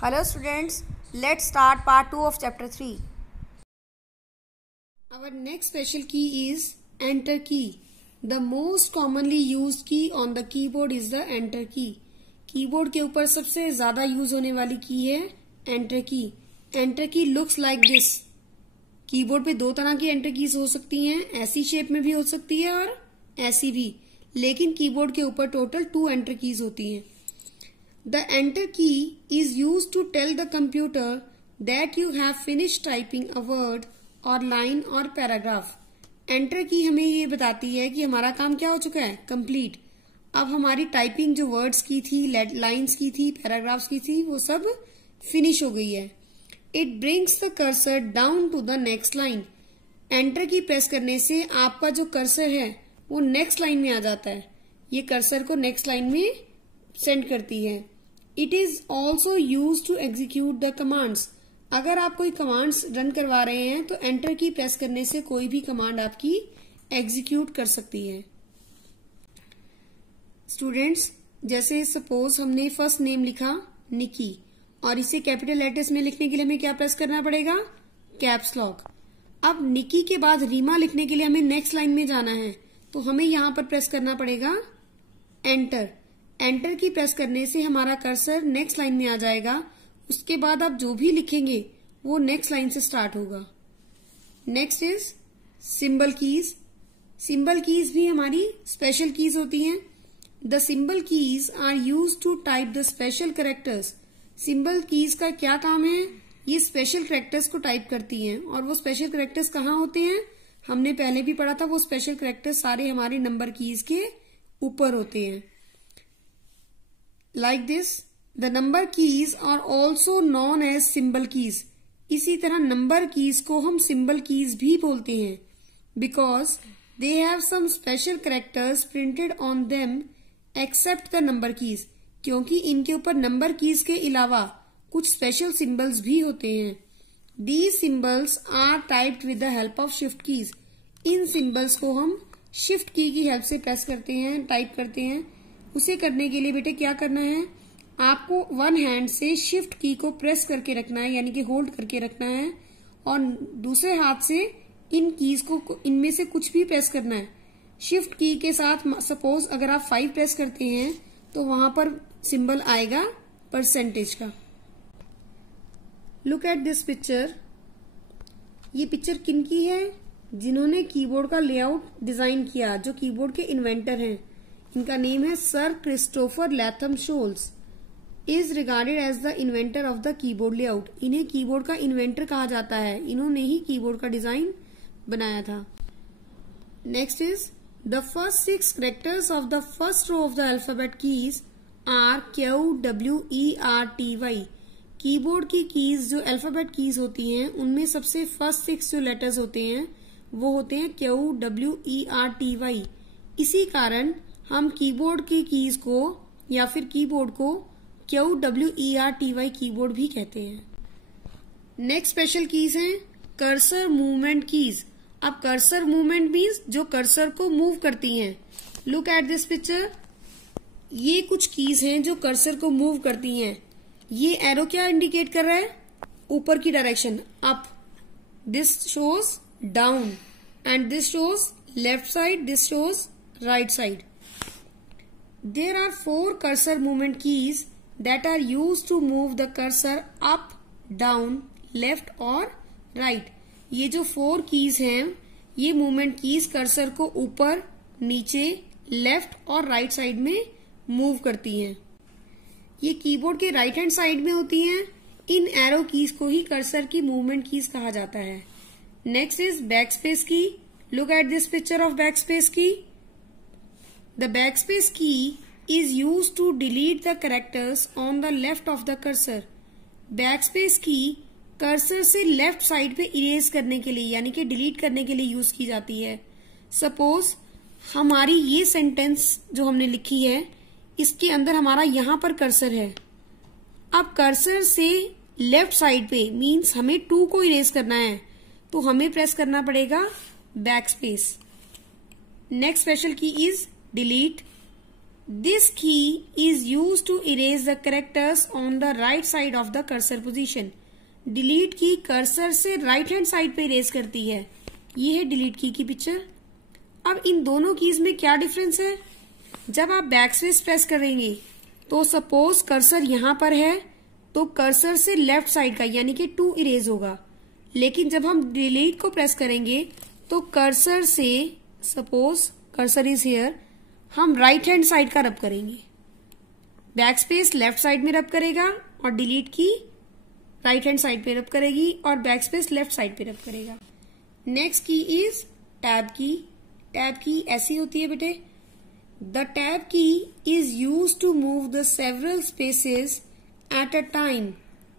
Hello students, let's start part 2 of chapter 3. Our next special key is enter key. The most commonly used key on the keyboard is the enter key. Keyboard के ऊपर सबसे ज्यादा use होने वाली की है enter की. Enter की लुक्स लाइक दिस. कीबोर्ड पे दो तरह की एंटर कीज हो सकती हैं, ऐसी शेप में भी हो सकती है और ऐसी भी, लेकिन कीबोर्ड के ऊपर टोटल 2 एंटर कीज होती हैं. The enter key is used to tell the computer that you have finished typing a word or line or paragraph. Enter key हमें ये बताती है कि हमारा काम क्या हो चुका है, complete. अब हमारी टाइपिंग जो वर्ड्स की थी, लाइन्स की थी, पैराग्राफ्स की थी, वो सब फिनिश हो गई है. It brings the cursor down to the next line. Enter की प्रेस करने से आपका जो कर्सर है वो नेक्स्ट लाइन में आ जाता है. ये कर्सर को नेक्स्ट लाइन में सेंड करती है. It is also use to execute the commands. अगर आप कोई कमांड्स रन करवा रहे हैं तो एंटर की प्रेस करने से कोई भी कमांड आपकी एग्जीक्यूट कर सकती है. स्टूडेंट्स, जैसे सपोज हमने फर्स्ट नेम लिखा निकी और इसे कैपिटल लेटर्स में लिखने के लिए हमें क्या प्रेस करना पड़ेगा, कैप्स लॉक. अब निकी के बाद रीमा लिखने के लिए हमें नेक्स्ट लाइन में जाना है तो हमें यहां पर प्रेस करना पड़ेगा एंटर. एंटर की प्रेस करने से हमारा कर्सर नेक्स्ट लाइन में आ जाएगा. उसके बाद आप जो भी लिखेंगे वो नेक्स्ट लाइन से स्टार्ट होगा. Next is symbol keys. Symbol keys भी हमारी स्पेशल कीज होती हैं. The symbol keys are use to type the special characters. Symbol keys का क्या काम है, ये स्पेशल कैरेक्टर्स को टाइप करती हैं. और वो स्पेशल कैरेक्टर्स कहाँ होते हैं, हमने पहले भी पढ़ा था. वो स्पेशल कैरेक्टर्स सारे हमारे नंबर कीज के ऊपर होते हैं. Like this, the number keys are also known as symbol keys. इसी तरह नंबर कीज को हम सिंबल कीज भी बोलते हैं because they have some special characters printed on them except the number keys. क्योंकि इनके ऊपर नंबर कीज के अलावा कुछ स्पेशल सिंबल्स भी होते हैं. These symbols are typed with the help of shift keys. In symbols को हम शिफ्ट की हेल्प से प्रेस करते हैं, टाइप करते हैं. उसे करने के लिए बेटे क्या करना है, आपको वन हैंड से शिफ्ट की को प्रेस करके रखना है, यानी कि होल्ड करके रखना है, और दूसरे हाथ से इन कीज को इनमें से कुछ भी प्रेस करना है. शिफ्ट की के साथ सपोज अगर आप 5 प्रेस करते हैं तो वहां पर सिंबल आएगा परसेंटेज का. Look at this picture. ये पिक्चर किन की है, जिन्होंने कीबोर्ड का लेआउट डिजाइन किया, जो कीबोर्ड के इन्वेंटर हैं. इनका नेम है sir Christopher Latham Sholes. Is regarded as the inventor of the keyboard layout. इन्हें कीबोर्ड का इन्वेंटर कहा जाता है. इन्होंने ही कीबोर्ड का डिजाइन बनाया था. Next is the first 6 characters of the first row of the alphabet keys are QWERTY. Keyboard की कीज जो अल्फाबेट कीज होती हैं उनमें सबसे फर्स्ट 6 जो लेटर्स होते हैं वो होते हैं QWERTY. इसी कारण हम कीबोर्ड की कीज को या फिर कीबोर्ड को QWERTY कीबोर्ड भी कहते हैं. नेक्स्ट स्पेशल कीज हैं कर्सर मूवमेंट कीज. अब कर्सर मूवमेंट मीन्स जो कर्सर को मूव करती हैं. Look at this picture. ये कुछ कीज हैं जो कर्सर को मूव करती हैं. ये एरो क्या इंडिकेट कर रहा है, ऊपर की direction, up. This shows down and this shows left side, this shows right side. There are 4 cursor movement keys that are used to move the cursor up, down, left और right. ये जो 4 keys हैं ये movement keys cursor को ऊपर, नीचे, left और right side में मूव करती हैं. ये कीबोर्ड के राइट हैंड साइड में होती हैं. इन एरो कीज को ही कर्सर की मूवमेंट कीज कहा जाता है. नेक्स्ट इज बैकस्पेस की. Look at this picture of backspace की. The backspace key is used to delete the characters on the left of the cursor. Backspace key cursor से left side पे erase करने के लिए यानी कि डिलीट करने के लिए यूज की जाती है. सपोज हमारी ये सेंटेंस जो हमने लिखी है इसके अंदर हमारा यहां पर कर्सर है. अब कर्सर से लेफ्ट साइड पे मीन्स हमें 2 को इरेज करना है तो हमें प्रेस करना पड़ेगा backspace. Next special key is delete. This key is use to erase the characters on the right side of the cursor position. Delete key cursor से राइट हैंड साइड पे इरेज करती है। ये है डिलीट की picture. अब इन दोनों keys में क्या डिफरेंस है? जब आप बैकस्पेस प्रेस करेंगे तो सपोज कर्सर यहां पर है तो कर्सर से लेफ्ट साइड का यानी कि 2 इरेज होगा, लेकिन जब हम डिलीट को प्रेस करेंगे तो कर्सर से, सपोज कर्सर इज हियर, हम राइट हैंड साइड का रब करेंगे। बैकस्पेस लेफ्ट साइड में रब करेगा और डिलीट की राइट हैंड साइड पे रब करेगी और बैकस्पेस लेफ्ट साइड पे रब करेगा। नेक्स्ट की इज टैब की। टैब की ऐसी होती है बेटे। The tab key is use to move the several spaces at a time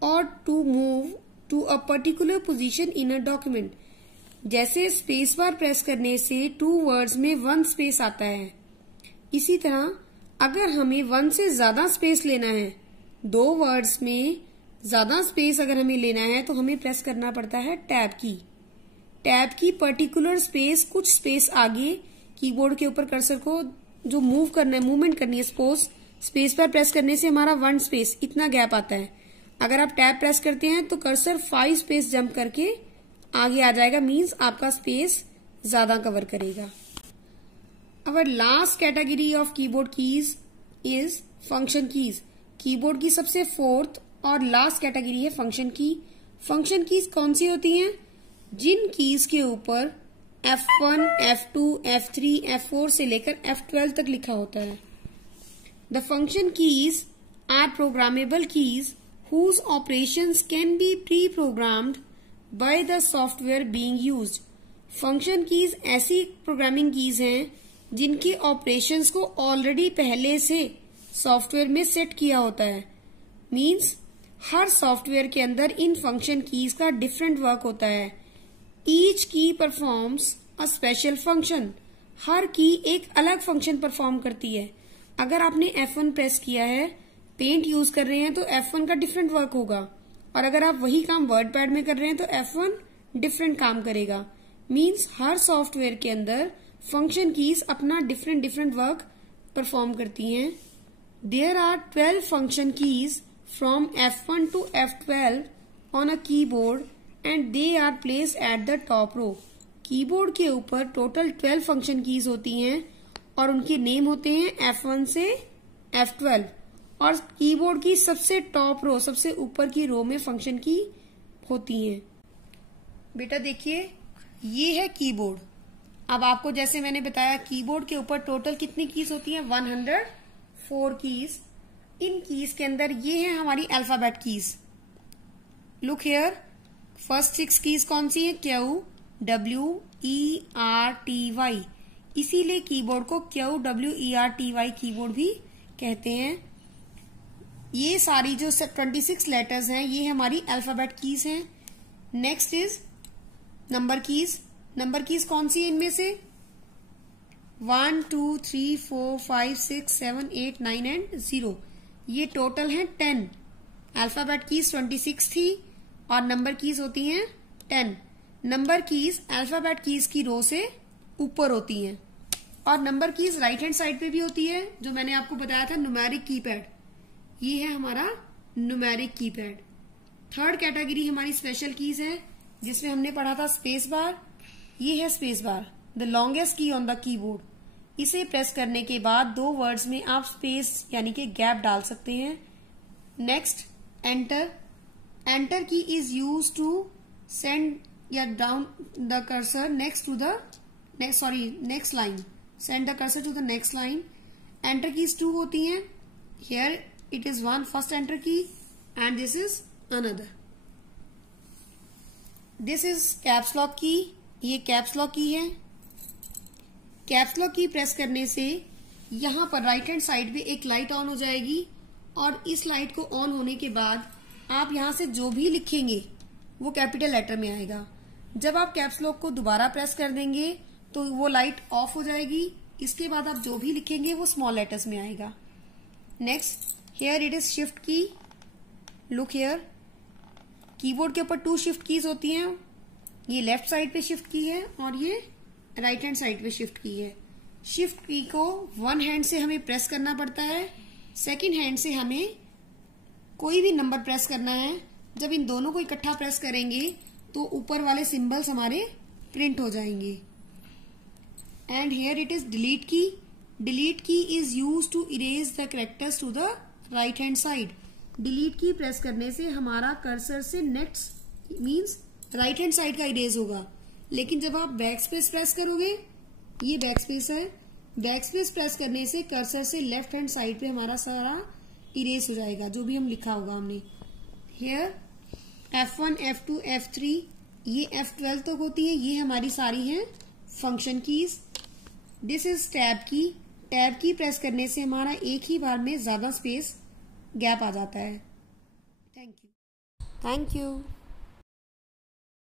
और to move to a particular position in a document. जैसे स्पेस बार प्रेस करने से 2 वर्ड्स में 1 स्पेस आता है, इसी तरह अगर हमें 1 से ज्यादा स्पेस लेना है, 2 वर्ड्स में ज्यादा स्पेस अगर हमें लेना है तो हमें प्रेस करना पड़ता है टैब की। टैब की पर्टिकुलर स्पेस, कुछ स्पेस आगे कीबोर्ड के ऊपर कर्सर को जो मूव करना है, मूवमेंट करनी है, सपोज स्पेस पर प्रेस करने से हमारा 1 स्पेस इतना गैप आता है। अगर आप टैब प्रेस करते हैं तो कर्सर 5 स्पेस जंप करके आगे आ जाएगा, मीन्स आपका स्पेस ज्यादा कवर करेगा। Our last category of keyboard keys is function keys. Keyboard की सबसे 4th और लास्ट कैटेगरी है फंक्शन की। फंक्शन कीज कौन सी होती हैं? जिन कीज के ऊपर F1, F2, F3, F4 से लेकर F12 तक लिखा होता है। The function keys are programmable keys whose operations can be pre-programmed by the software being used। Function keys ऐसी प्रोग्रामिंग कीज हैं जिनके ऑपरेशंस को ऑलरेडी पहले से सॉफ्टवेयर में सेट किया होता है। मीन्स हर सॉफ्टवेयर के अंदर इन फंक्शन कीज का डिफरेंट वर्क होता है। ईच की परफॉर्म्स अ स्पेशल फंक्शन। हर की एक अलग फंक्शन परफॉर्म करती है। अगर आपने F1 प्रेस किया है, पेंट यूज कर रहे हैं तो F1 का डिफरेंट वर्क होगा, और अगर आप वही काम वर्ड पैड में कर रहे हैं तो F1 डिफरेंट काम करेगा। मीन्स हर सॉफ्टवेयर के अंदर फंक्शन कीज अपना डिफरेंट वर्क परफॉर्म करती हैं। There are 12 function keys from F1 to F12 on a keyboard and they are place at the top row. Keyboard के ऊपर टोटल 12 फंक्शन कीज होती हैं और उनके नेम होते हैं F1 से F12, और कीबोर्ड की सबसे टॉप रो, सबसे ऊपर की रो में फंक्शन की होती हैं। बेटा देखिए, ये है कीबोर्ड। अब आपको जैसे मैंने बताया कीबोर्ड के ऊपर टोटल कितनी कीज होती हैं? 104 कीज। इन कीज के अंदर ये है हमारी alphabet keys. Look here, first 6 keys कौन सी है? Q, W, E, R, T, Y। इसीलिए कीबोर्ड को Q, W, E, R, T, Y keyboard भी कहते हैं। ये सारी जो 26 लेटर्स हैं ये हमारी अल्फाबेट कीज हैं। Next is number keys. Number keys कौन सी है इनमें से? 1, 2, 3, 4, 5, 6, 7, 8, 9 एंड 0। ये टोटल है 10। अल्फाबेट कीज 26 थी और नंबर कीज होती हैं 10। नंबर कीज अल्फाबेट कीज की रो से ऊपर होती हैं, और number keys right hand side पे भी होती है, जो मैंने आपको बताया था न्यूमेरिक कीपैड। ये है हमारा न्यूमेरिक कीपैड। थर्ड कैटेगरी हमारी स्पेशल कीज है, जिसमें हमने पढ़ा था स्पेस बार। ये है space bar, the longest key on the keyboard. इसे प्रेस करने के बाद 2 वर्ड्स में आप स्पेस यानी कि गैप डाल सकते हैं। Next enter. Enter key is use to send या down the cursor next to the next line. Send the cursor to the next line. Enter keys 2 होती हैं। Here it is one first enter key and this is another. This is caps lock key। ये caps lock की है। caps lock की press करने से यहाँ पर राइट हैंड साइड पे एक लाइट ऑन हो जाएगी, और इस लाइट को ऑन होने के बाद आप यहाँ से जो भी लिखेंगे वो कैपिटल लेटर में आएगा। जब आप कैप्स लॉक को दोबारा प्रेस कर देंगे तो वो लाइट ऑफ हो जाएगी। इसके बाद आप जो भी लिखेंगे वो स्मॉल लेटर्स में आएगा। Next, here it is shift की। लुक हियर, कीबोर्ड के ऊपर 2 शिफ्ट कीज होती हैं। ये लेफ्ट साइड पे शिफ्ट की है और ये राइट हैंड साइड पे शिफ्ट की है। शिफ्ट की को वन हैंड से हमें प्रेस करना पड़ता है, सेकेंड हैंड से हमें कोई भी नंबर प्रेस करना है। जब इन दोनों को इकट्ठा प्रेस करेंगे तो ऊपर वाले सिंबल्स हमारे प्रिंट हो जाएंगे। And here it is delete key. Delete key is use to erase the characters to the right hand side. Delete key press करने से हमारा कर्सर से next means right hand side का इरेज होगा। लेकिन जब आप बैक स्पेस प्रेस करोगे, ये बैक स्पेस है, बैक स्पेस प्रेस करने से कर्सर से लेफ्ट हैंड साइड पे हमारा सारा इरेज हो जाएगा जो भी हम लिखा होगा हमने। हियर F1, F2, F3 ये F12 तक होती है, ये हमारी सारी हैं function keys. This is tab की। टैब की प्रेस करने से हमारा एक ही बार में ज्यादा स्पेस गैप आ जाता है। Thank you.